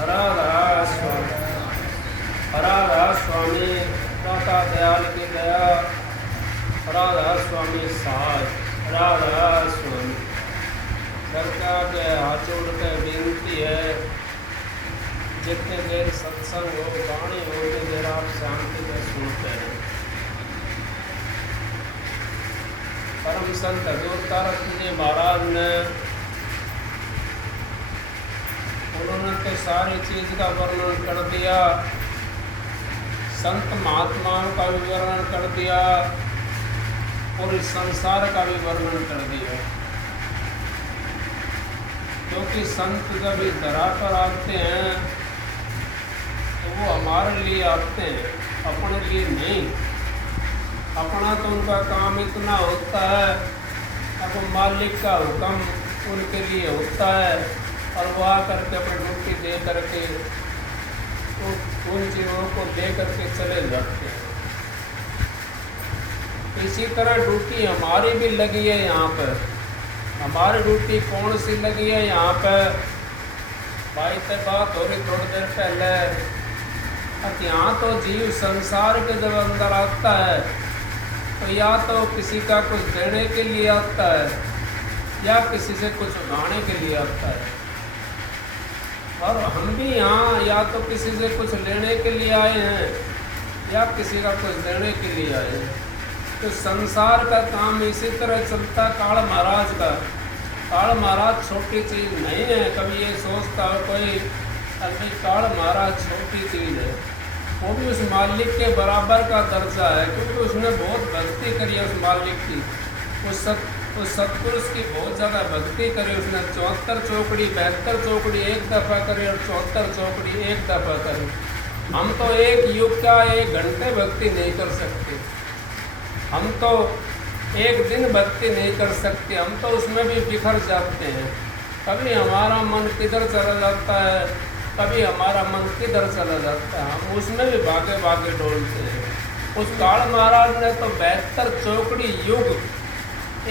राधा स्वामी, राधा स्वामी दाता दयाल की दया, राधा स्वामी सहाय, राधा स्वामी। सरकार के हाथ जोड़ के विनती है, जितने देर सत्संग हो, वाणी हो, उतनी देर आप शांति से सुनते हैं। परम संत हजूर तारक जी महाराज ने, उन्होंने तो सारी चीज का वर्णन कर दिया, संत महात्माओं का भी वर्णन कर दिया और इस संसार का भी वर्णन कर दिया। क्योंकि संत जब इस धरा पर आते हैं तो वो हमारे लिए आते हैं, अपने लिए नहीं। अपना तो उनका काम इतना होता है, अब वो मालिक का हुक्म उनके लिए होता है और वो आकर के अपनी ड्यूटी दे करके तो उन चीज़ों को दे करके चले जाते हैं। इसी तरह ड्यूटी हमारी भी लगी है यहाँ पर। हमारी ड्यूटी कौन सी लगी है यहाँ पर? भाई से बात हो रही थोड़ी देर पहले, अब यहाँ तो जीव संसार के जब अंदर आता है तो या तो किसी का कुछ देने के लिए आता है या किसी से कुछ उठाने के लिए आता है। और हम भी यहाँ या तो किसी से कुछ लेने के लिए आए हैं या किसी का कुछ देने के लिए आए हैं। तो संसार का काम इसी तरह चलता। काल महाराज का, काल महाराज छोटी चीज़ नहीं है। कभी ये सोचता हो कोई अभी काल महाराज छोटी चीज़ है, वो भी उस मालिक के बराबर का दर्जा है, क्योंकि उसने बहुत भक्ति करी है उस मालिक की। उस सतपुरुष की बहुत ज़्यादा भक्ति करी उसने। 74 चौकड़ी 72 चौकड़ी एक दफ़ा करी और 74 चौकड़ी एक दफ़ा करी। हम तो एक युग का 1 घंटे भक्ति नहीं कर सकते, हम तो एक दिन भक्ति नहीं कर सकते, हम तो उसमें भी बिखर जाते हैं। कभी हमारा मन किधर चला जाता है, कभी हमारा मन किधर चला जाता है, हम उसमें भी भागे भागे डोलते हैं। उस काल महाराज ने तो 72 चौकड़ी युग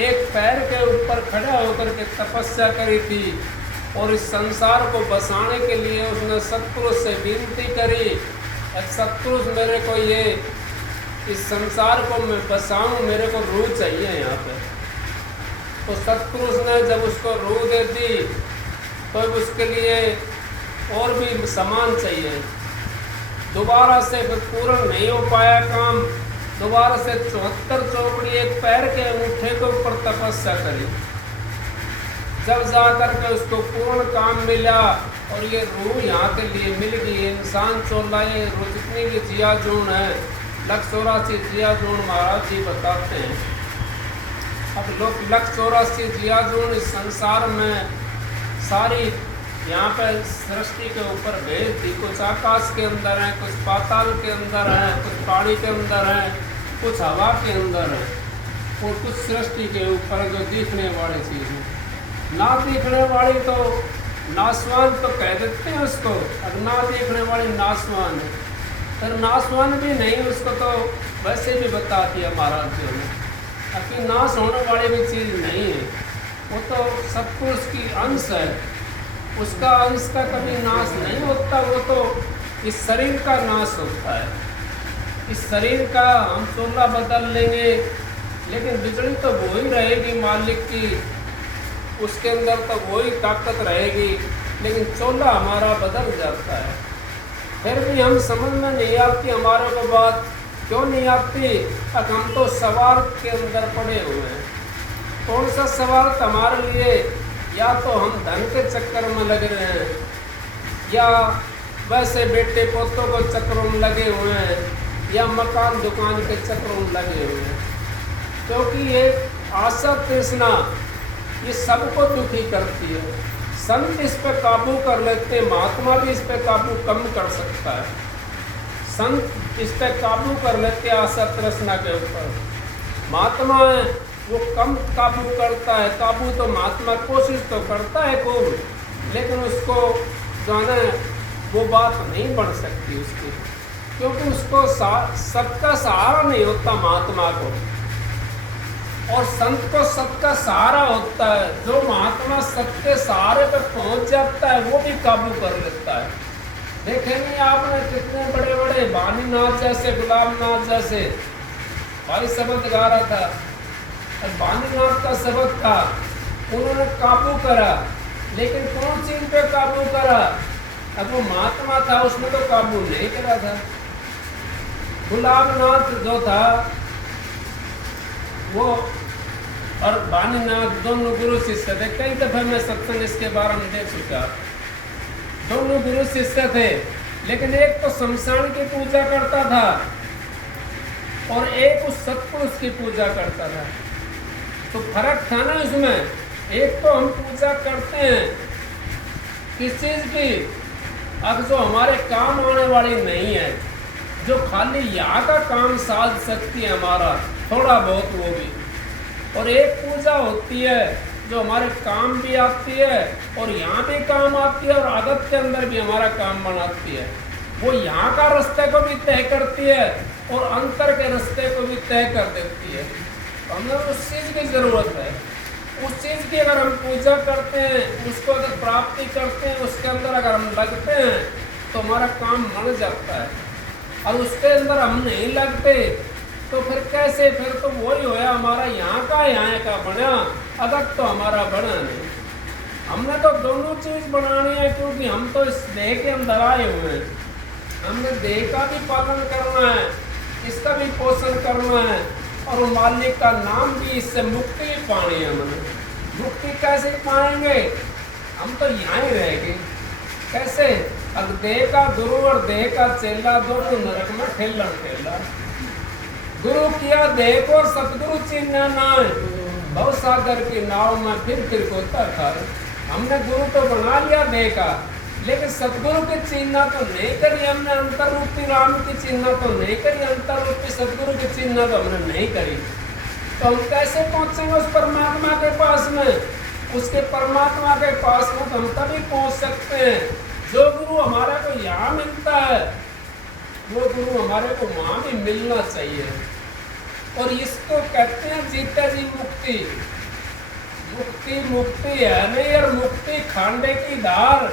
एक पैर के ऊपर खड़ा होकर के तपस्या करी थी और इस संसार को बसाने के लिए उसने सतपुरुष से विनती करी, सतपुरुष मेरे को ये इस संसार को मैं बसाऊं, मेरे को रूह चाहिए यहाँ पे। तो सतपुरुष ने जब उसको रूह दे दी तो उसके लिए और भी सामान चाहिए। दोबारा से पूर्ण नहीं हो पाया काम, दोबारा से 74 चौकड़ी एक पैर के अंगूठे के ऊपर तपस्या करी। जब जा कर के उसको पूर्ण काम मिला और ये रूह यहाँ के लिए मिल गई। इंसान चोला ये जितनी भी जिया जून है, 184 जिया जून महाराज जी बताते हैं। अब लोग 184 जिया जून इस संसार में सारी यहाँ पर सृष्टि के ऊपर भेज दी। कुछ आकाश के अंदर है, कुछ पाताल के अंदर है, कुछ पानी के अंदर है, कुछ हवा के अंदर है और कुछ सृष्टि के ऊपर जो दिखने वाली चीज़ है। ना दिखने वाली तो नासवान तो कह देते हैं उसको, अब ना दिखने वाली नासवान है, फिर नासवान भी नहीं, उसको तो वैसे भी बता दिया महाराज जी ने। अभी नाश होने वाली भी चीज़ नहीं है, वो तो सतपुरुष की अंश है, उसका अंश का कभी नाश नहीं होता। वो तो इस शरीर का नाश होता है। इस शरीर का हम चोला बदल लेंगे लेकिन बिजली तो वो ही रहेगी मालिक की, उसके अंदर तो वही ताकत रहेगी, लेकिन चोला हमारा बदल जाता है। फिर भी हम समझ में नहीं आती हमारे को बात, क्यों नहीं आती? अब हम तो सवार के अंदर पड़े हुए हैं। कौन सा सवार हमारे लिए? या तो हम धन के चक्कर में लग रहे हैं या वैसे बेटे पोतों को चक्रों में लगे हुए हैं या मकान दुकान के चक्रों में लगे हुए हैं। क्योंकि ये आशा तृष्णा ये सबको दुखी करती है। संत इस पर काबू कर लेते हैं, महात्मा भी इस पर काबू कम कर सकता है। संत इस पर काबू कर लेते हैं आशा तृष्णा के ऊपर। महात्मा है वो कम काबू करता है। काबू तो महात्मा कोशिश तो करता है खूब, लेकिन उसको जो है ना वो बात नहीं बढ़ सकती उसकी, क्योंकि उसको सबका सहारा नहीं होता। महात्मा को और संत को सबका सहारा होता है। जो महात्मा सबके सहारे पे पहुंच जाता है वो भी काबू कर लेता है। देखेंगे आपने कितने बड़े बड़े वाणीनाथ जैसे, गुलाबनाथ जैसे भाई शब्द गा रहा था, वाणीनाथ का शब्द था, उन्होंने काबू करा, लेकिन कौन चीज पे काबू करा? अब वो महात्मा था उसने तो काबू नहीं करा था। गुलाबनाथ जो था वो और वाणीनाथ दोनों गुरु शिष्य थे। कई दफे मैं सत्संग इसके बारे में देख चुका। दोनों गुरु शिष्य थे, लेकिन एक तो शमशान की पूजा करता था और एक उस सत्पुरुष की पूजा करता था। तो फर्क था ना इसमें। एक तो हम पूजा करते हैं किस चीज की? अब जो हमारे काम आने वाली नहीं है, जो खाली यहाँ का काम साध सकती है हमारा थोड़ा बहुत, वो भी। और एक पूजा होती है जो हमारे काम भी आती है और यहाँ भी काम आती है और आदत के अंदर भी हमारा काम बनाती है। वो यहाँ का रास्ते को भी तय करती है और अंतर के रास्ते को भी तय कर देती है। तो हमें उस चीज़ की ज़रूरत है। उस चीज़ की अगर हम पूजा करते हैं, उसको अगर प्राप्ति करते हैं, उसके अंदर अगर हम लगते हैं तो हमारा काम बन जाता है। और उसके अंदर हम नहीं लगते तो फिर कैसे? फिर तो वही होया हमारा यहाँ का बना, अगर तो हमारा बना नहीं। हमने तो दोनों चीज बनानी है, क्योंकि हम तो इस देह के अंदर आए हुए हैं। हमने देह का भी पालन करना है, इसका भी पोषण करना है और मालिक का नाम भी, इससे मुक्ति भी पानी है। हमें मुक्ति कैसे पाएंगे? हम तो यहाँ ही रहेंगे। कैसे? अब देह का गुरु और देह का चेला दोनों नरक में ठेला ठेला। गुरु किया देह को सतगुरु चिन्ह नाय, भव सागर की नाव में फिर गोता खाए। हमने गुरु तो बना लिया देह का, लेकिन सतगुरु की चिन्ह तो नहीं करी हमने। अंतर रूपी राम की चिन्ह तो नहीं करी, अंतर रूपी सतगुरु की चिन्ह तो हमने नहीं करी। तो हम कैसे पहुंचेंगे उस परमात्मा के पास में? उसके परमात्मा के पास में तो हम तभी पहुंच सकते हैं जो गुरु हमारे को यहाँ मिलता है, वो गुरु हमारे को वहाँ भी मिलना चाहिए। और इसको कहते हैं जीते जी मुक्ति। मुक्ति मुक्ति है नहीं, और मुक्ति खांडे की धार।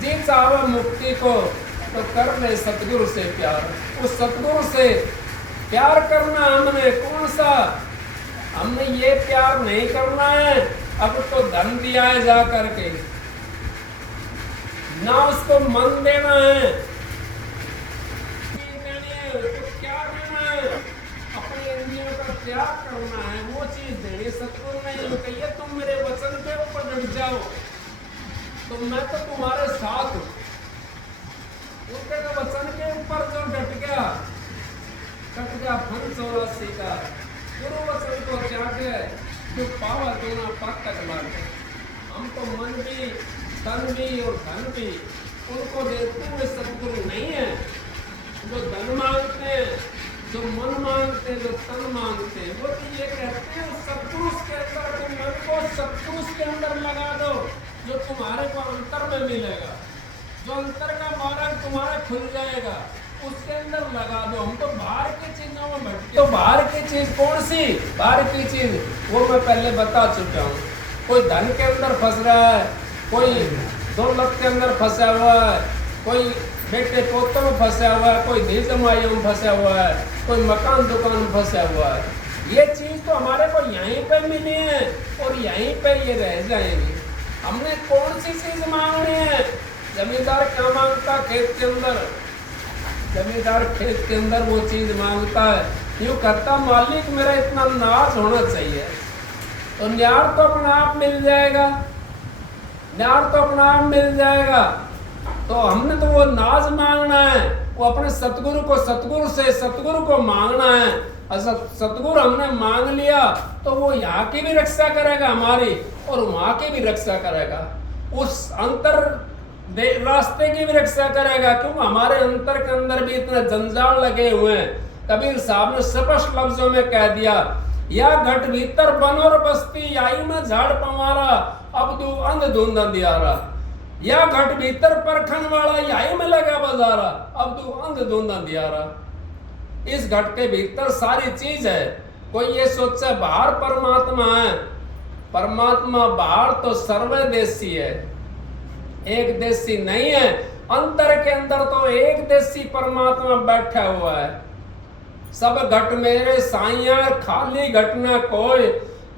जी चाहे मुक्ति को तो कर ले सतगुरु से प्यार। उस सतगुरु से प्यार करना हमने कौन सा? हमने ये प्यार नहीं करना है अब तो धन दिया है जा करके, ना उसको मन देना है। तो क्या देना है? अपनी इंद्रियों का त्याग करना है, वो चीज देनी। सतगुरु ने ये कही तुम मेरे वचन के ऊपर डट जाओ तो मैं तो तुम्हारे साथ हूं। उनके वचन के ऊपर जो डट गया, कट गया फन 84 का। गुरु वचन को त्यागे जो पावा दोना पाक तक मांगे। हम तो मन भी, तन भी और धन भी उनको देते हुए सतगुरु नहीं है। जो धन मांगते हैं, जो मन मांगते हैं, जो तन मांगते हैं, वो तो ये कहते हैं सतपुरुष के अंदर तुम मन को सतपुरुष के अंदर लगा दो, जो तुम्हारे को अंतर में मिलेगा, जो अंतर का मार्ग तुम्हारा खुल जाएगा, उसके अंदर लगा दो। हम तो बाहर की चीजों में भटके। तो बाहर की चीज कौन सी? बाहर की चीज वो मैं पहले बता चुका हूँ। कोई धन के अंदर फंस रहा है, कोई दौलत के अंदर फंसा हुआ है, कोई बेटे पोतों में फंसा हुआ है, कोई धी जमाइयों में फंसा हुआ है, कोई मकान दुकान में फंसा हुआ है। ये चीज तो हमारे को यहीं पे मिली है और यहीं पे ये रह जाएंगे। हमने कौन सी चीज मांगनी है? जमींदार क्या मांगता? खेत के अंदर, जमींदार खेत के अंदर वो चीज मांगता है, यूँ कहता मालिक मेरा इतना नाज होना चाहिए, तो न्यार तो अपना आप मिल जाएगा, न्यार तो अपना आप मिल जाएगा। तो हमने तो वो नाज मांगना है, वो अपने सतगुरु को, सतगुरु से सतगुरु को मांगना है। सतगुरु हमने मांग लिया तो वो यहाँ की भी रक्षा करेगा हमारी और वहाँ की भी रक्षा करेगा, उस अंतर रास्ते की भी रक्षा करेगा। क्यों? हमारे अंतर के अंदर भी इतने जंजाल लगे हुए हैं। कबीर साहब ने स्पष्ट लफ्जों में कह दिया, या घट भीतर बनोर बस्ती आई में झाड़ पवारा अब तू अंध धुंध अंधियारा। या घट भीतर परखन वाला यही में लगा बाजारा अब तू अंध धुंध अंधियारा। इस घट के भीतर सारी चीज है, कोई ये सोचा बाहर परमात्मा है, परमात्मा बाहर तो सर्वदेशी है, एक देशी नहीं है। अंतर के अंदर तो एक देशी परमात्मा बैठा हुआ है। सब घट मेरे साइया खाली घटना कोई,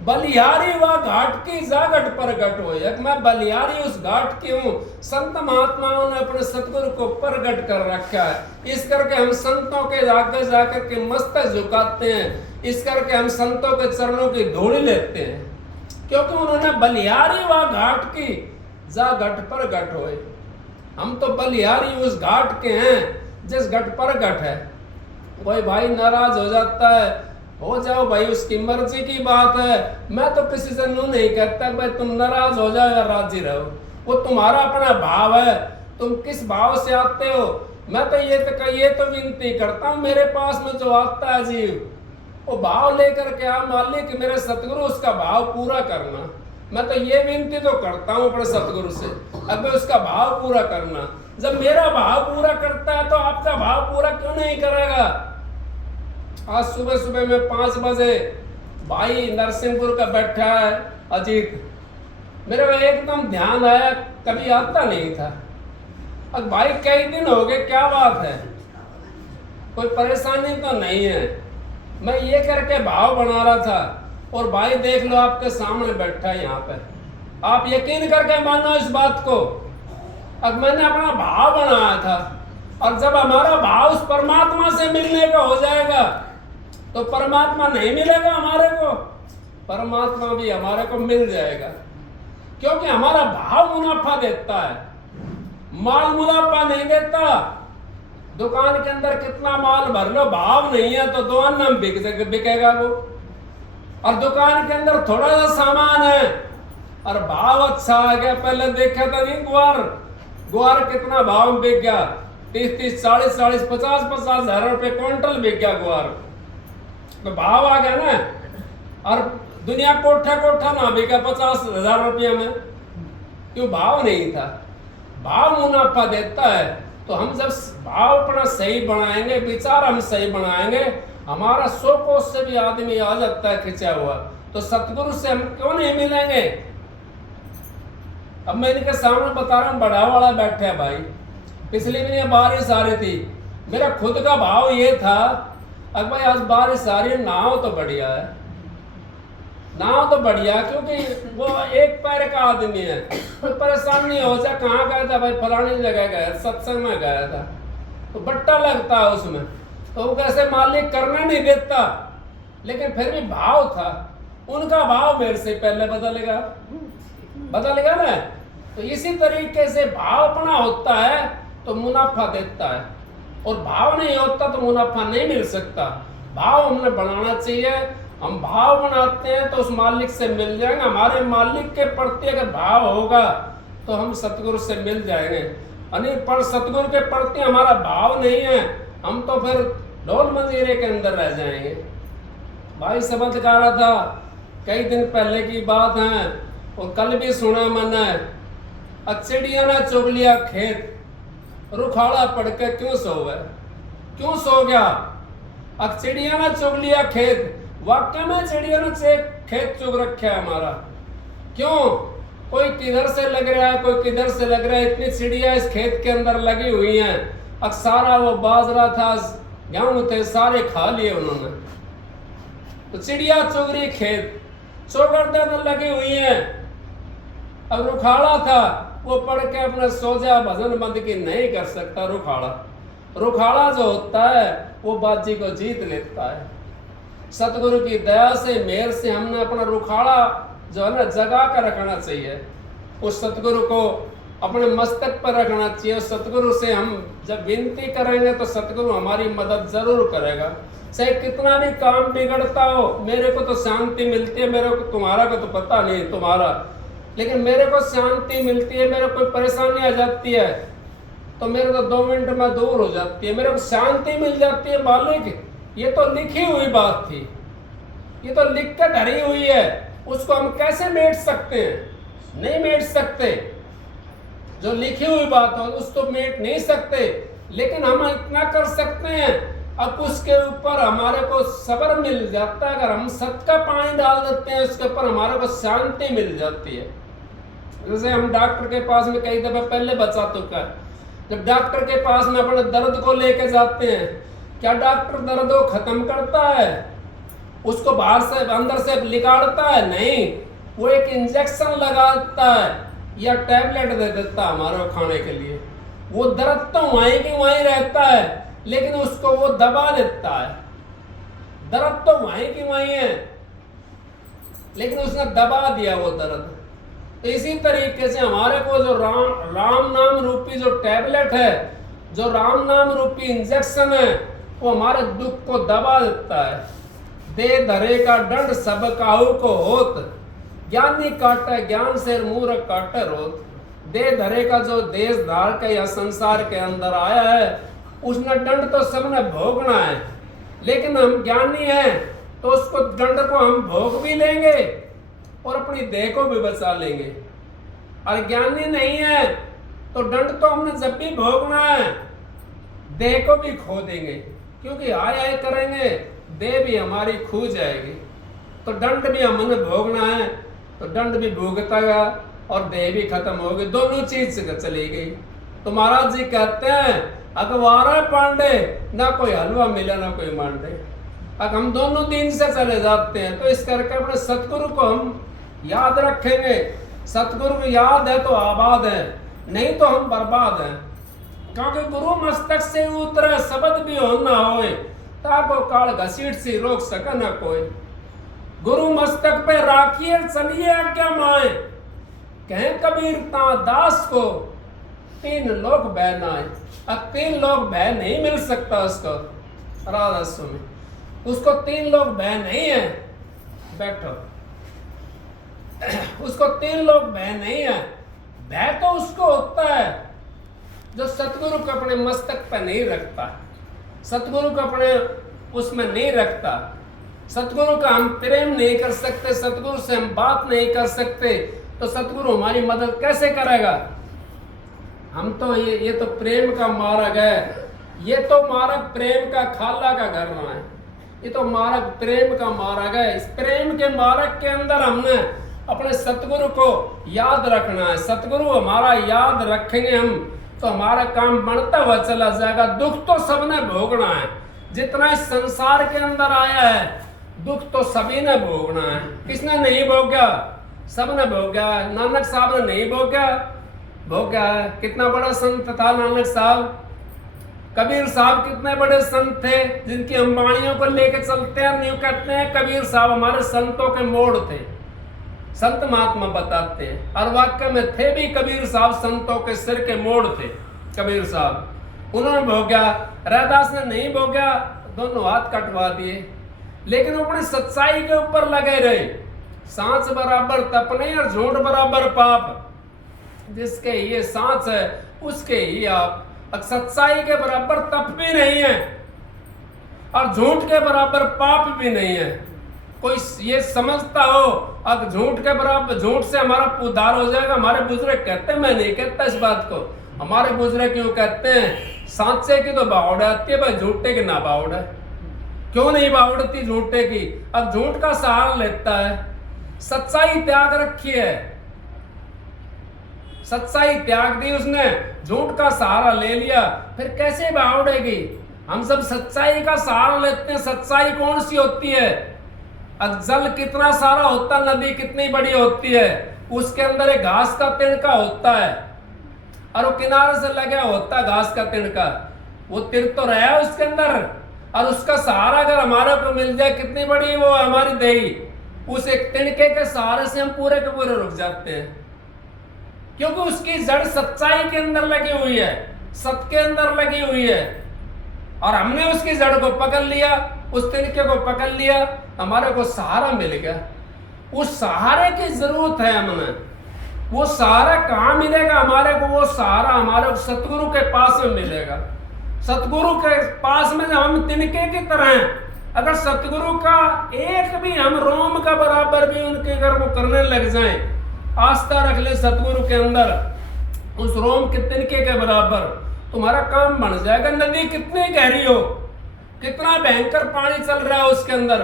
बलिहारी व घाट की जा घट पर घट हो। मैं बलिहारी उस घाट की हूँ। संत महात्माओं ने अपने सतगुरु को प्रगट कर रखा है। इस करके हम संतों के आगे जाकर के मस्तक झुकाते हैं, इस करके हम संतों के चरणों की धूल लेते हैं, क्योंकि उन्होंने बलिहारी व घाट की जा घट पर घट होए। हम तो बलिहारी उस घाट के हैं जिस घट पर घट है। कोई भाई नाराज हो जाता है, हो जाओ भाई, उसकी मर्जी की बात है। मैं तो किसी से नु नहीं कहता भाई तुम नाराज हो जाओ या राजी रहो, वो तुम्हारा अपना भाव है, तुम किस भाव से आते हो। मैं तो ये तो विनती करता हूँ, मेरे पास में जो आता है जीव, वो भाव लेकर के आ मालिक मेरे सतगुरु उसका भाव पूरा करना। मैं तो ये विनती तो करता हूँ अपने सतगुरु से, अब उसका भाव पूरा करना। जब मेरा भाव पूरा करता है तो आपका भाव पूरा क्यों नहीं करेगा। आज सुबह सुबह में 5 बजे भाई नरसिंहपुर का बैठा है अजीत, मेरे को एकदम ध्यान आया, कभी आता नहीं था। अब भाई कई दिन हो गए, क्या बात है, कोई परेशानी तो नहीं है। मैं ये करके भाव बना रहा था और भाई देख लो आपके सामने बैठा है यहाँ पे। आप यकीन करके मानो इस बात को। अब मैंने अपना भाव बनाया था, और जब हमारा भाव उस परमात्मा से मिलने का हो जाएगा तो परमात्मा नहीं मिलेगा हमारे को, परमात्मा भी हमारे को मिल जाएगा। क्योंकि हमारा भाव मुनाफा देता है, माल मुनाफा नहीं देता। दुकान के अंदर कितना माल भर लो, भाव नहीं है तो 2 अन्ना बिकेगा वो। और दुकान के अंदर थोड़ा सा सामान है और भाव अच्छा आ गया, पहले देखा था नहीं ग्वार कितना भाव में बिक गया, 30 40 50 हजार रुपए क्विंटल बिक गया ग्वार, तो भाव आ गया ना। और दुनिया कोठा ना बिका 50,000 रुपया में, क्यों, भाव नहीं था। भाव मुनाफा देता है। तो हम जब भाव अपना सही बनाएंगे, विचार हम सही बनाएंगे, हमारा 100 कोस से भी आदमी आ जाता है खिंचा हुआ, तो सतगुरु से हम क्यों नहीं मिलेंगे। अब मैं इनके सामने बता रहा हूँ, बड़ा वाला बैठा है भाई, पिछले महीने बारिश आ रही थी, मेरा खुद का भाव ये था, अब भाई आज बारिश आ रही है, नाव तो बढ़िया है, नाव तो बढ़िया, क्योंकि वो एक पैर का आदमी है, कोई परेशान नहीं हो जाए। कहाँ गया था भाई, फलानी जगह गया, सत्संग में गया था, तो बट्टा लगता है उसमें, तो वो कैसे मालिक करना नहीं देता, लेकिन फिर भी भाव था। उनका भाव मेरे से पहले बदलेगा ना। तो इसी तरीके से भाव अपना होता है तो मुनाफा देता है, और भाव नहीं होता तो मुनाफा नहीं मिल सकता। भाव हमने बनाना चाहिए। हम भाव बनाते हैं तो उस मालिक से मिल जाएंगे। हमारे मालिक के प्रति अगर भाव होगा तो हम सतगुरु से मिल जाएंगे। यानी पर सतगुरु के प्रति हमारा भाव नहीं है, हम तो फिर ढोल मंजीरे के अंदर रह जाएंगे। भाई शब्द गा रहा था, कई दिन पहले की बात है, और कल भी सुना मैंने, चिड़िया ने चुग लिया खेत, रुखाड़ा पड़ के क्यों सो गया। अब चिड़िया ने चुग लिया खेत, वाकई में चिड़िया ने खेत चुग रखा है हमारा। क्यों, कोई किधर से लग रहा है, कोई किधर से लग रहा है, इतनी चिड़िया इस खेत के अंदर लगी हुई हैं। अब सारा वो बाजरा था, गेहूं थे, सारे खा लिए उन्होंने। तो चिड़िया चुग रही खेत, चौगड़ते तो लगी हुई है। अब रुखाड़ा था, वो पढ़ के अपने सोजा भजन बंदगी नहीं कर सकता। रुखाड़ा जो होता है वो बाजी को जीत लेता है। सतगुरु की दया से, मेहर से हमने अपना रुखाड़ा जो है ना जगा कर रखना चाहिए। उस सतगुरु को अपने मस्तक पर रखना चाहिए। सतगुरु से हम जब विनती करेंगे तो सतगुरु हमारी मदद जरूर करेगा। चाहे कितना भी काम बिगड़ता हो, मेरे को तो शांति मिलती है, मेरे को तुम्हारा को तो पता नहीं तुम्हारा, लेकिन मेरे को शांति मिलती है। मेरे कोई परेशानी आ जाती है तो मेरे को 2 मिनट में दूर हो जाती है, मेरे को शांति मिल जाती है। मालिक ये तो लिखी हुई बात थी, ये तो लिख कर धरी हुई है, उसको हम कैसे मेट सकते हैं? नहीं मेट सकते। जो लिखी हुई बात हो उसको मेट नहीं सकते, लेकिन हम इतना कर सकते हैं अब उसके ऊपर हमारे को सब्र मिल जाता है। अगर हम सत का पानी डाल देते हैं उसके ऊपर, हमारे को शांति मिल जाती है। जैसे हम डॉक्टर के पास में कई दफा पहले बचा चुका है, जब डॉक्टर के पास में अपने दर्द को लेके जाते हैं, क्या डॉक्टर दर्द को खत्म करता है, उसको बाहर से अंदर से निकालता है? नहीं, वो एक इंजेक्शन लगाता है या टैबलेट दे देता है हमारे खाने के लिए। वो दर्द तो वहीं की वहीं रहता है, लेकिन उसको वो दबा देता है। दर्द तो वहीं की वहीं है, लेकिन उसने दबा दिया वो दर्द। तो इसी तरीके से हमारे को जो राम नाम रूपी जो टैबलेट है, जो राम नाम रूपी इंजेक्शन है, वो हमारे दुख को दबा देता है। दे धरे का दंड सब काहू को होत, ज्ञानी काटे ज्ञान से मूर्ख काटे रोत। दे धरे का जो देश धार के या संसार के अंदर आया है, उसने दंड तो सबने भोगना है, लेकिन हम ज्ञानी हैं तो उसको दंड को हम भोग भी लेंगे और अपनी देह को भी बचा लेंगे। और ज्ञानी नहीं है तो दंड तो हमने जब भी भोगना है, देह को भी खो देंगे, क्योंकि आय आय करेंगे देह भी हमारी खो जाएगी। तो दंड भी हमने भोगना है, तो दंड भी भोगता और देह भी खत्म हो गई, दोनों चीज चली गई। तो महाराज जी कहते हैं अखबारा पांडे, ना कोई हलवा मिला ना कोई मांडे। अब हम दोनों दिन से चले जाते हैं, तो इस करके अपने सतगुरु को हम याद रखेंगे। सतगुरु को याद है तो आबाद है, नहीं तो हम बर्बाद हैं। क्योंकि गुरु मस्तक से उतरे शब्द भी हो ना होए, ताको काल घसीट सी रोक सके न कोई। गुरु मस्तक पे राखिए चलिए आज्ञा माए, कहें कबीर ता दास को तीन लोग बह नाए। अब तीन लोग बह नहीं मिल सकता उसको, राधा में उसको तीन लोग बह नहीं है। बैठो, उसको तीन लोग बह नहीं है। भय तो उसको होता है जो सतगुरु को अपने मस्तक पर नहीं रखता, सतगुरु को अपने उसमें नहीं रखता। सतगुरु का हम प्रेम नहीं कर सकते, सतगुरु से हम बात नहीं कर सकते, तो सतगुरु हमारी मदद कैसे करेगा? हम तो ये तो प्रेम का मार्ग है, ये तो मार्ग प्रेम का खाला का घर है, ये तो मार्ग प्रेम का मार्ग है। इस प्रेम के मार्ग के अंदर हमने अपने सतगुरु को याद रखना है। सतगुरु हमारा याद रखेंगे हम तो हमारा काम बढ़ता हुआ चला जाएगा। दुख तो सबने भोगना है, जितना इस संसार के अंदर आया है दुख तो सभी ने भोगना है। किसने नहीं भोगा? सबने भोगा। नानक साहब ने नहीं भोगा है। कितना बड़ा संत था नानक साहब। कबीर साहब कितने बड़े संत थे, जिनकी हम वाणियों को लेकर चलते हैं। यूं कहते हैं कबीर साहब हमारे संतों के मोड़ थे, संत महात्मा बताते हैं। और वाक्य में थे भी कबीर साहब, संतों के सिर के मोड़ थे कबीर साहब। उन्होंने भोगा, रैदास ने नहीं भोगा, दोनों हाथ कटवा दिए। लेकिन वो अपनी सच्चाई के ऊपर लगे रहे। सांच बराबर तप नहीं और झूठ बराबर पाप, जिसके ये सांच है उसके ही आप। सच्चाई के बराबर तप भी नहीं है और झूठ के बराबर पाप भी नहीं है। कोई ये समझता हो अब झूठ के बराबर, झूठ से हमारा उद्धार हो जाएगा। हमारे बुजुर्ग कहते हैं, मैं नहीं कहता इस बात को, हमारे बुजुर्ग क्यों कहते हैं सांचे की तो बावड़ आती है, भाई झूठे की ना बावड़ है। क्यों नहीं बावड़ती झूठे की? अब झूठ का सहारा लेता है, सच्चाई त्याग रखी है, सच्चाई त्याग दी उसने, झूठ का सहारा ले लिया, फिर कैसे बावड़ेगी? हम सब सच्चाई का सहारा लेते हैं। सच्चाई कौन सी होती है? जल कितना सारा होता, नदी कितनी बड़ी होती है, उसके अंदर एक घास का तिनका होता है और वो किनारे से लगा होता है घास का तिनका। वो तिर तो रहा है उसके अंदर, और उसका सहारा अगर हमारे को मिल जाए, कितनी बड़ी वो हमारी देही, उस एक तिनके के सहारे से हम पूरे के पूरे रुक जाते हैं, क्योंकि उसकी जड़ सच्चाई के अंदर लगी हुई है, सत्य के अंदर लगी हुई है। और हमने उसकी जड़ को पकड़ लिया, उस तिनके को पकड़ लिया, हमारे को सहारा मिल गया। उस सहारे की जरूरत है हमें। वो सहारा कहाँ मिलेगा हमारे को? वो सहारा हमारे को सतगुरु के पास में मिलेगा। सतगुरु के पास में हम तिनके की तरह हैं। अगर सतगुरु का एक भी हम रोम का बराबर भी उनके अगर वो करने लग जाएं, आस्था रख ले सतगुरु के अंदर, उस रोम के तिनके के बराबर, तुम्हारा काम बन जाएगा। नदी कितनी गहरी हो, कितना भयंकर पानी चल रहा है उसके अंदर,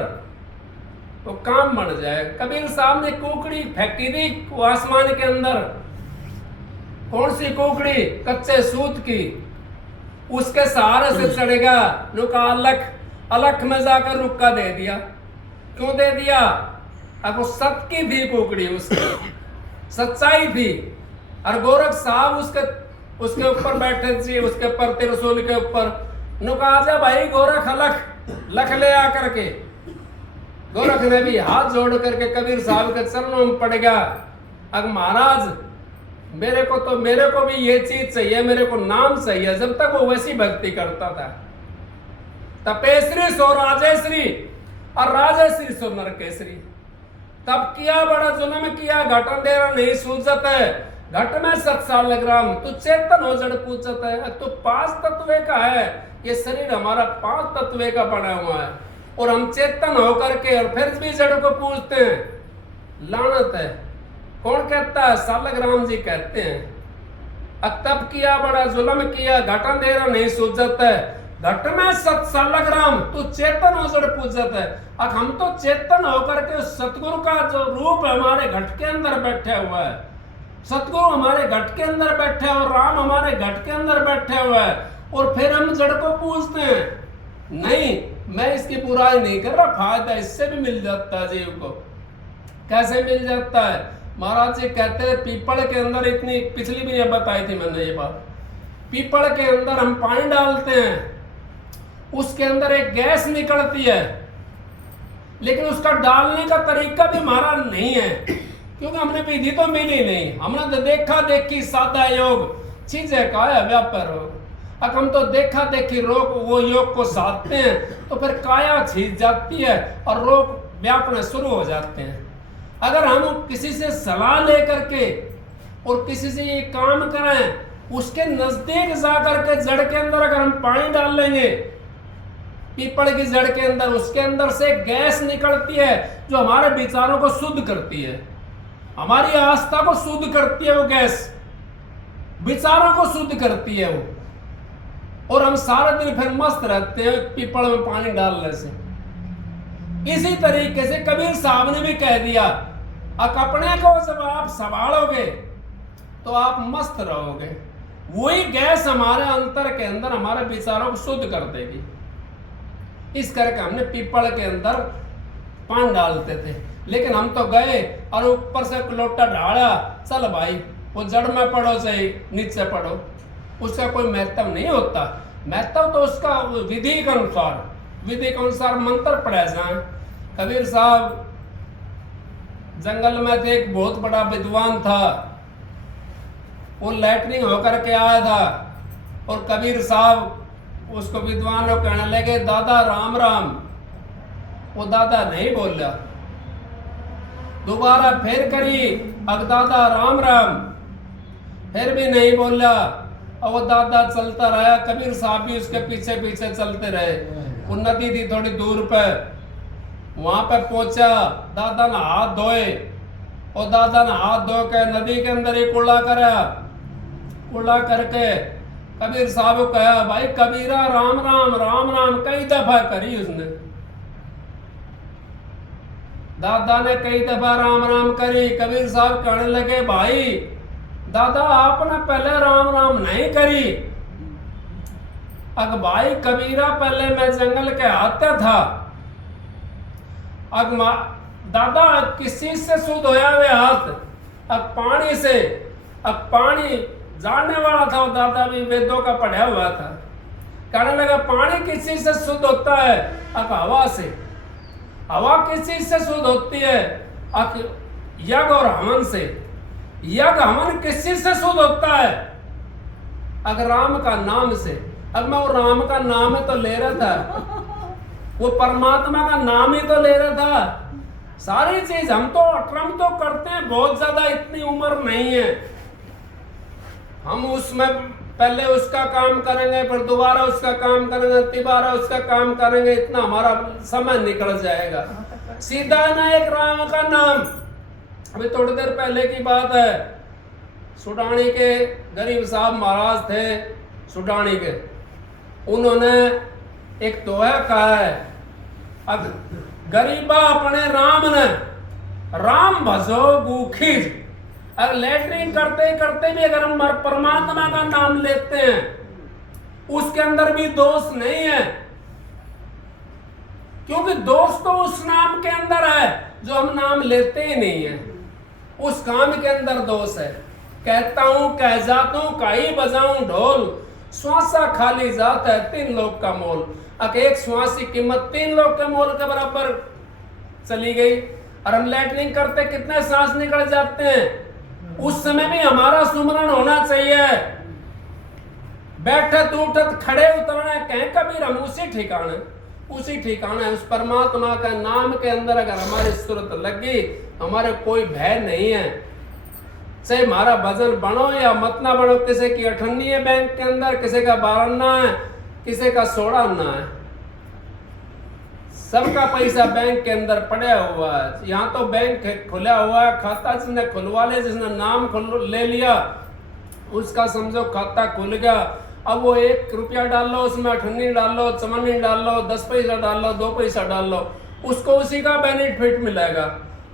तो काम बन जाए। कबीर साहब ने कुकड़ी फेंकी थी वो आसमान के अंदर। कौन सी कुकड़ी? कच्चे सूत की। उसके सहारे से चढ़ेगा, नुका अलख, अलख में जाकर रुक्का दे दिया। क्यों दे दिया? अब वो सत की थी कुकड़ी, उसकी सच्चाई थी। और गोरख साहब उसके ऊपर बैठे थे, उसके ऊपर त्रिशूल के ऊपर। नुका आजा भाई गोरख, अलख लख ले आकर के। गोरख ने भी हाथ जोड़ करके कबीर साहब के चरणों में पड़ गया। अब महाराज मेरे को भी ये चीज चाहिए, मेरे को नाम चाहिए। जब तक वो वैसी भक्ति करता था। तपेश्री सो राजेश्री और राजेश्री सो नरकेश्री। तब किया बड़ा जुल्म किया, घट अंधेरा नहीं सूझत है। घट में 7 साल ग्राम, तू चेतन हो जड़ पूछत है। तू 5 तत्व का है, ये शरीर हमारा 5 तत्व का बना हुआ है। और हम चेतन होकर के और फिर भी जड़ को पूछते हैं। लानत है। कौन कहता है? सालग्राम जी कहते हैं। तब किया बड़ा जुल्म किया, घट अंधेरा नहीं सूझत है। घट में 7 सालग्राम, तू चेतन हो जड़ पूछत है। अब हम तो चेतन होकर के सतगुरु का जो रूप हमारे घट के अंदर बैठा हुआ है, सतगुरु हमारे घट के अंदर बैठे हैं और राम हमारे घट के अंदर बैठे हुए हैं। और फिर हम जड़ को पूछते हैं। नहीं, मैं इसकी बुराई नहीं कर रहा, फायदा इससे भी मिल जाता है जीव को। कैसे मिल जाता है? महाराज जी कहते हैं पीपल के अंदर, इतनी पिछली भी ये बताई थी मैंने ये बात। पीपल के अंदर हम पानी डालते हैं, उसके अंदर एक गैस निकलती है, लेकिन उसका डालने का तरीका भी हमारा नहीं है, क्योंकि हमने विधि तो मिली नहीं। हमने तो देखा देखी सादा योग चीजें का है व्यापार योग। अब हम तो देखा देखी रोग वो योग को साधते हैं, तो फिर काया छीज जाती है और रोग व्यापने शुरू हो जाते हैं। अगर हम किसी से सलाह लेकर के और किसी से ये काम करें, उसके नजदीक जाकर के जड़ के अंदर अगर हम पानी डाल लेंगे, पीपल की जड़ के अंदर, उसके अंदर से गैस निकलती है जो हमारे विचारों को शुद्ध करती है, हमारी आस्था को शुद्ध करती है। वो गैस विचारों को शुद्ध करती है वो, और हम सारा दिन फिर मस्त रहते हैं पीपल में पानी डालने से। इसी तरीके से कबीर साहब ने भी कह दिया, अपने को जब आप संभालोगे तो आप मस्त रहोगे। वही गैस हमारे अंतर के अंदर हमारे विचारों को शुद्ध कर देगी। इस करके हमने पीपल के अंदर पानी डालते थे, लेकिन हम तो गए और ऊपर से लोटा ढाला, चल भाई वो जड़ में पढ़ो चाहे नीचे पढ़ो, उसका कोई महत्व नहीं होता। महत्व तो उसका विधि के अनुसार मंत्र पढ़े जाए। कबीर साहब जंगल में थे, एक बहुत बड़ा विद्वान था, वो लैटरिन होकर के आया था, और कबीर साहब उसको विद्वान लोग कहने लगे दादा राम राम। वो दादा नहीं बोला, दोबारा फिर करी, अब दादा राम राम, फिर भी नहीं बोला। और वो दादा चलता रहा, कबीर साहब भी उसके पीछे पीछे चलते रहे। वो नदी थी थोड़ी दूर पे, वहां पे पहुंचा, दादा ने हाथ धोए, और दादा ने हाथ धो के नदी के अंदर ही कुल्ला करा। कुल्ला करके कबीर साहब को कहा, भाई कबीरा राम राम राम राम कई दफा करी उसने। दादा ने कई दफा राम राम करी। कबीर साहब कहने लगे, भाई दादा आपने पहले राम राम नहीं करी। अग भाई कबीरा पहले मैं जंगल के हाथे था। अग दादा किस चीज से शुद्ध होया हुए हाथ? अब पानी से। अब पानी जानने वाला था, दादा भी वेदों का पढ़ा हुआ था। कहने लगा पानी किस चीज से शुद्ध होता है? अब हवा से। हवा किस चीज से शुद्ध होती है? यज्ञ और हवन से। यज्ञ हवन किस चीज से शुद्ध होता है? अगर राम का नाम से। अब मैं वो राम का नाम ही तो ले रहा था, वो परमात्मा का नाम ही तो ले रहा था। सारी चीज हम तो अक्रम तो करते हैं बहुत ज्यादा, इतनी उम्र नहीं है। हम उसमें पहले उसका काम करेंगे, फिर दोबारा उसका काम करेंगे, तिबारा उसका काम करेंगे, इतना हमारा समय निकल जाएगा। सीधा ना एक राम का नाम। अभी थोड़ी देर पहले की बात है, सुडानी के गरीब साहब महाराज थे, सुडानी के। उन्होंने एक दोहा का है, अब गरीबा अपने राम ने राम भजो गुखिज। अगर लेटरिन करते करते भी अगर हम परमात्मा का नाम लेते हैं, उसके अंदर भी दोष नहीं है, क्योंकि दोष तो उस नाम के अंदर है जो हम नाम लेते ही नहीं है। उस काम के अंदर दोष है। कहता हूं कह जाता हूं काई बजाऊं ढोल, श्वासा खाली जात है 3 लोग का मोल। अब एक श्वास की कीमत 3 लोग के मोल के बराबर चली गई। और हम लेटरिंग करते कितने सांस निकल जाते हैं। उस समय भी हमारा सुमरण होना चाहिए। बैठत उठत खड़े उतरना कहीं कबीर हम उसी ठिकाने उस परमात्मा का नाम के अंदर अगर हमारी सूरत लगी, हमारे कोई भय नहीं है। चाहे हमारा भजन बनो या मत ना बनो, किसी की 98 है बैंक के अंदर, किसी का 52 है, किसी का 16 है, सबका पैसा बैंक के अंदर पड़ा हुआ है। यहाँ तो बैंक खुला हुआ है, खाता जिसने खुलवा लिया, जिसने नाम ले लिया उसका समझो खाता खुल गया। अब वो 1 रुपया डाल लो, उसमें 98 डाल लो, 54 डाल लो, 10 पैसा डाल लो, 2 पैसा डाल लो, उसको उसी का बेनिफिट मिलेगा।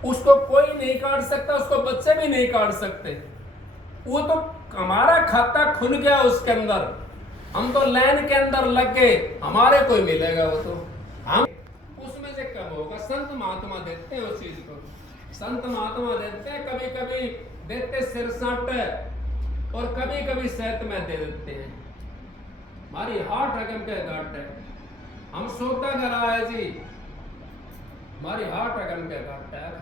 उसको कोई नहीं काट सकता, उसको बच्चे भी नहीं काट सकते। वो तो हमारा खाता खुल गया उसके अंदर, हम तो लाइन के अंदर लग गए, हमारे कोई मिलेगा वो तो हम उसमें से कब होगा। संत महात्मा देखते हैं उस चीज को, संत महात्मा देते हैं, कभी कभी देते सिर साट और कभी कभी सहत में दे देते हैं। हमारी हार्ट अगम के घाट है, हम सोता करा है जी, हमारी हार्ट अगम के घाट है।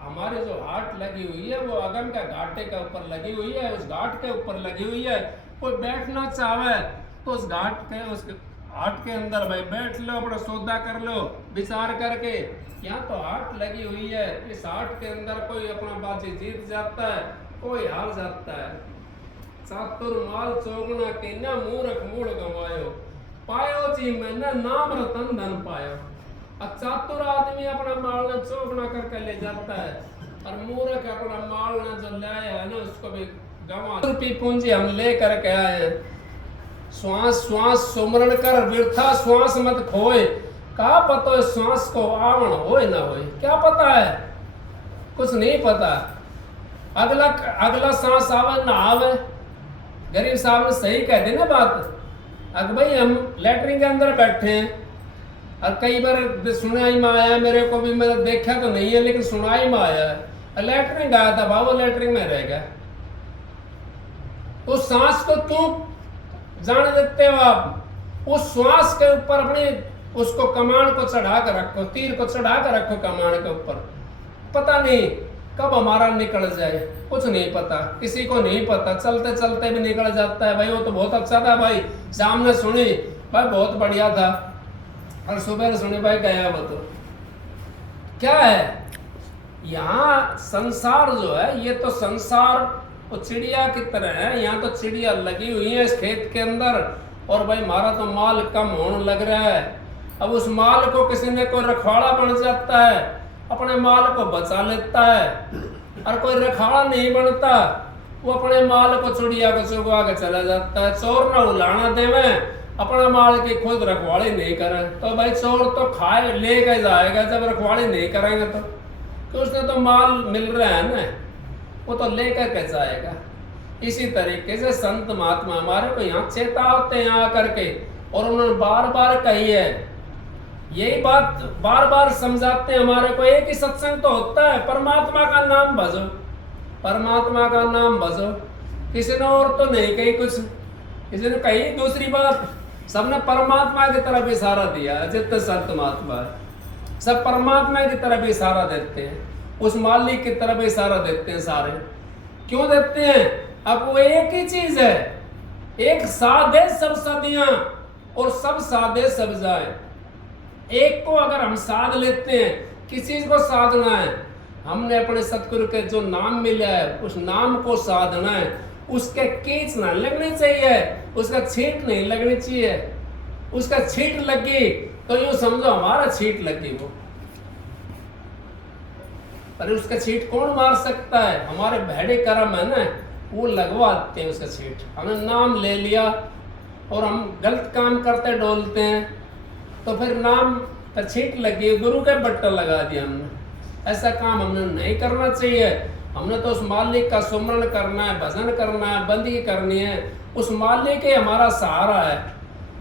हमारी जो हार्ट लगी हुई है वो अगम के घाटे के ऊपर लगी हुई है, उस घाट के ऊपर लगी हुई है। कोई बैठना चाहे तो उस घाट के उसके हार्ट के अंदर भाई बैठ लो, अपना सौदा कर लो विचार करके। यहाँ तो हार्ट लगी हुई है, इस हार्ट के अंदर कोई अपना बाजी जीत जाता है, कोई हार जाता है। चातुर माल चौगुना केन्या मूर्ख मूढ़ गवायो, पायो जी मैंने नाम रतन धन पायो। अब चातुर आदमी अपना माल ने चौगुना करके ले जाता है, और मूर्ख अपना माल ने जो लाया है ना उसको भी गवा। रुपी पूंजी हम ले करके आए। श्वास श्वास सुमरण कर व्यर्था श्वास मत खोए, कहा पता है श्वास को आवण होए ना होए, क्या पता है, कुछ नहीं पता। अगला सांस आवे ना आवे। गरीब साहब ने सही कह दी ना बात। अब भाई हम लेटरिन के अंदर बैठे हैं, और कई बार सुनाई में आया, मेरे को भी मैंने देखा तो नहीं है लेकिन सुनाई में आया है, लेटरिन गया था बाबू, लेटरिन में रह गया। उस सांस को क्यों जान देते हो आप? उस श्वास के ऊपर अपनी उसको कमान को चढ़ा कर रखो, तीर को चढ़ा कर रखो कमान के ऊपर। पता नहीं कब हमारा निकल जाए, कुछ नहीं पता, किसी को नहीं पता। चलते चलते भी निकल जाता है। भाई वो तो बहुत अच्छा था भाई, सामने सुनी भाई बहुत बढ़िया था, और सुबह सुनी भाई गया वो तो। क्या है यहाँ संसार जो है, ये तो संसार वो चिड़िया की तरह है। यहाँ तो चिड़िया लगी हुई है इस खेत के अंदर, और भाई हमारा तो माल कम होने लग रहा है। अब उस माल को किसी ने कोई रखवाड़ा बन जाता है, अपने माल को बचा लेता है, और कोई रखवाड़ा नहीं बनता, वो अपने माल को चिड़िया को चुगवा के चला जाता है। चोर ना उलाना देवे, अपना माल की खुद रखवाड़ी नहीं करे तो भाई चोर तो खाए लेके जाएगा, जब रखवाड़ी नहीं करेंगे तो उसने तो माल मिल रहा है ना, वो तो लेकर के जाएगा। इसी तरीके से संत महात्मा हमारे को यहाँ चेतावते हैं आकर के, और उन्होंने बार बार कही है, यही बात बार बार समझाते हैं हमारे को। एक ही सत्संग तो होता है, परमात्मा का नाम भजो, परमात्मा का नाम भजो। किसी ने और तो नहीं कही कुछ, किसी ने कही दूसरी बात, सबने परमात्मा की तरफ इशारा दिया। जितने संत महात्मा है सब परमात्मा की तरफ इशारा देते हैं, उस मालिक की तरफ इशारा देते हैं। सारे क्यों देते हैं? अब वो एक ही चीज है, एक साधे सब सदियां और सब साधे सब जाए। एक को अगर हम साध लेते हैं, किस चीज को साधना है? हमने अपने सतगुरु के जो नाम मिला है उस नाम को साधना है। उसके कीच ना लगनी चाहिए, उसका छींट नहीं लगनी चाहिए। उसका छींट लगी तो यूं समझो हमारा छींट लगी वो, पर उसका छींट कौन मार सकता है? हमारे भेड़े कर्म है ना, वो लगवाते हैं उसका छींट। हमने नाम ले लिया और हम गलत काम करते डोलते हैं, तो फिर नाम पर छींट लगी, गुरु के बट्टा लगा दिया हमने। ऐसा काम हमने नहीं करना चाहिए। हमने तो उस मालिक का सुमरण करना है, भजन करना है, बंदगी करनी है। उस मालिक ही हमारा सहारा है।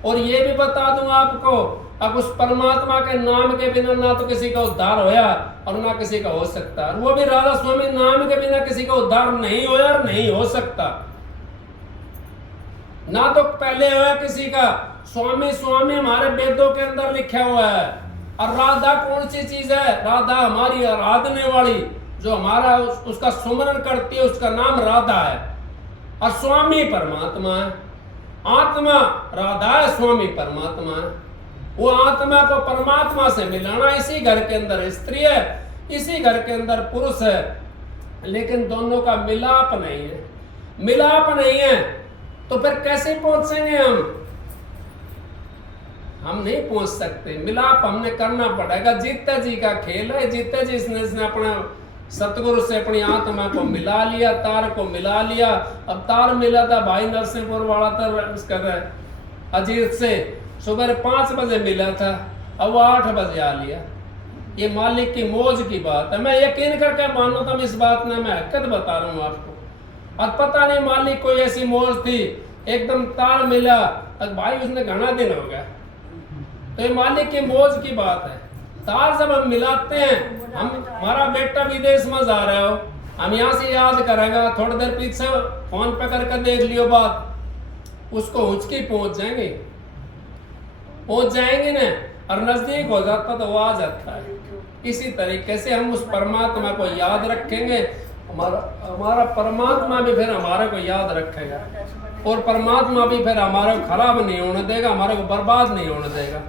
और ये भी बता दूं आपको, अब उस परमात्मा के नाम के बिना ना तो किसी का उद्धार होया और ना किसी का हो सकता। और वो भी राधा स्वामी नाम के बिना किसी का उद्धार नहीं होया और नहीं हो सकता। ना तो पहले होया किसी का। स्वामी स्वामी हमारे वेदों के अंदर लिखा हुआ है। और राधा कौन सी चीज है? राधा हमारी आराधने वाली, जो हमारा उसका सुमरन करती है, उसका नाम राधा है। और स्वामी परमात्मा है। आत्मा राधा है, स्वामी परमात्मा है। वो आत्मा को परमात्मा से मिलाना, इसी घर के अंदर स्त्री है, इसी घर के अंदर पुरुष है, लेकिन दोनों का मिलाप नहीं है। मिलाप नहीं है तो फिर कैसे पहुंचेंगे हम नहीं पहुंच सकते। मिलाप हमने करना पड़ेगा। जीते जी का खेल है। जीते जी इसने अपने सतगुरु से अपनी आत्मा को मिला लिया, तार को मिला लिया। अब तार मिला था भाई नरसिंहपुर वाला था अजीत से, सुबह 5 बजे मिला था, अब वो 8 बजे आ लिया। ये मालिक की मौज की बात है। मैं यकीन करके मानता हूँ इस बात में, मैं हकीकत बता रहा हूँ आपको। और पता नहीं मालिक कोई ऐसी मौज थी, एकदम तार मिला। अब भाई उसने घना दिन हो गया, तो ये मालिक की मौज की बात है। तार जब हम मिलाते हैं, हमारा बेटा विदेश में जा रहा हो, हम यहाँ से याद करेंगे, थोड़ी देर पीछे फोन पे करके देख लियो बात, उसको हुचकी पहुंच जाएंगे ना। और नजदीक हो जाता तो वो आ जाता है। इसी तरीके से हम उस परमात्मा को याद रखेंगे, हमारा परमात्मा भी फिर हमारे को याद रखेगा। और परमात्मा भी फिर हमारे को खराब नहीं होने देगा, हमारे को बर्बाद नहीं होने देगा।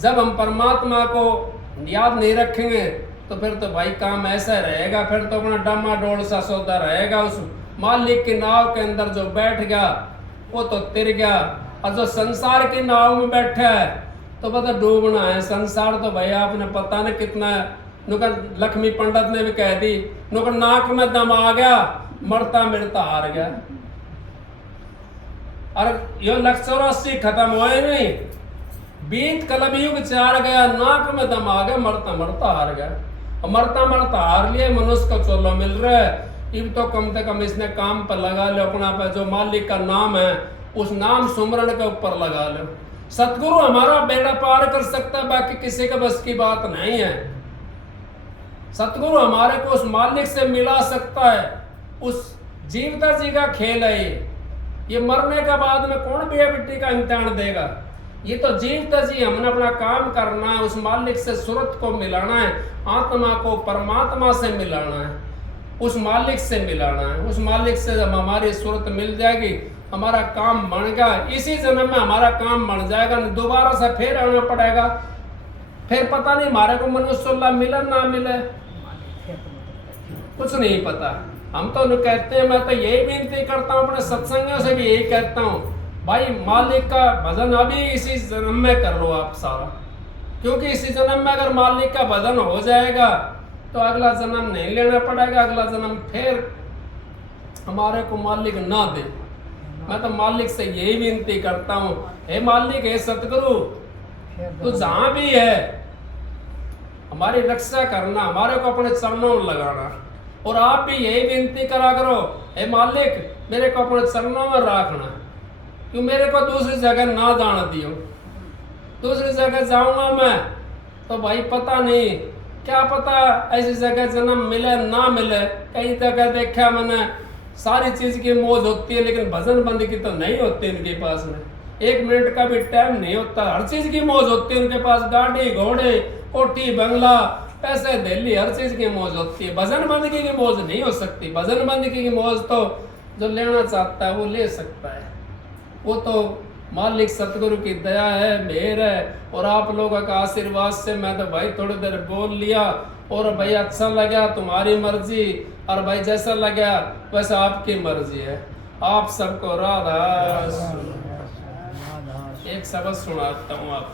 जब हम परमात्मा को याद नहीं रखेंगे तो फिर तो भाई काम ऐसा रहेगा, फिर तो अपना डामाडोल सा सौदा रहेगा। उस मालिक की नाव के अंदर जो बैठ गया वो तो तिर गया, और जो संसार की नाव में बैठा है तो पता डूबना है। संसार तो भाई आपने पता नहीं कितना, नुकर लक्ष्मी पंडित ने भी कह दी, नुकर नाक में दम आ गया, मरता मिलता हार गया। और यो 184 खत्म हुए नहीं, बीत कलयुग चार गया, नाक में दम आ गया, मरता मरता हार गया। और मरता मरता हार लिया, मनुष्य को चोलो मिल रहा है। इब तो कम से कम इसने काम पर लगा लो अपना, पे जो मालिक का नाम है उस नाम सुमरण के ऊपर लगा लो। सतगुरु हमारा बेड़ा पार कर सकता है, बाकी किसी के बस की बात नहीं है। सतगुरु हमारे को उस मालिक से मिला सकता है। उस जीवता जी का खेल है ये मरने के बाद में कौन बिया बिट्टी का इम्तिहान देगा? ये तो जीवता जी हमने अपना काम करना है, उस मालिक से सूरत को मिलाना है, आत्मा को परमात्मा से मिलाना है, उस मालिक से मिलाना है। उस मालिक से जब हमारी सूरत मिल जाएगी, हमारा काम बन गया। इसी जन्म में हमारा काम बन जाएगा, दोबारा से फिर आना पड़ेगा। फिर पता नहीं हमारे को मनुष्य मिले ना मिले, कुछ नहीं पता। हम तो कहते हैं, मैं तो यही विनती करता हूँ अपने सत्संगियों से भी यही कहता हूँ, भाई मालिक का भजन अभी इसी जन्म में कर लो आप सारा। क्योंकि इसी जन्म में अगर मालिक का भजन हो जाएगा तो अगला जन्म नहीं लेना पड़ेगा। अगला जन्म फिर हमारे को मालिक ना दे। मैं तो मालिक से यही विनती करता हूँ, हे मालिक, हे सतगुरु, तू जहाँ भी है हमारी रक्षा करना, हमारे को अपने चरणों में लगाना। और आप भी यही विनती करा करो, हे मालिक, मेरे को अपने चरणों में रखना, क्यों मेरे को दूसरी जगह ना जाना दियो। दूसरी जगह जाऊंगा मैं तो भाई पता नहीं, क्या पता ऐसी जगह जन्म मिले ना मिले। कई जगह देखा मैंने, सारी चीज की मौज होती है लेकिन भजन बंदी की तो नहीं होती इनके पास में। 1 मिनट का भी टाइम नहीं होता। हर चीज की मौज होती है उनके पास, गाड़ी घोड़े कोठी बंगला पैसे दिल्ली, हर चीज की मौज होती है। भजन बंदगी की मौज नहीं हो सकती। भजन बंदगी की मौज तो जो लेना चाहता है वो ले सकता है, वो तो मालिक सतगुरु की दया है, मेहर है। और आप लोगों का आशीर्वाद से मैं तो भाई थोड़ी देर बोल लिया, और भाई अच्छा लगा तुम्हारी मर्जी, और भाई जैसा लगा वैसा आपकी मर्जी है। आप सबको राधा। एक सबक सुनाता हूँ आप।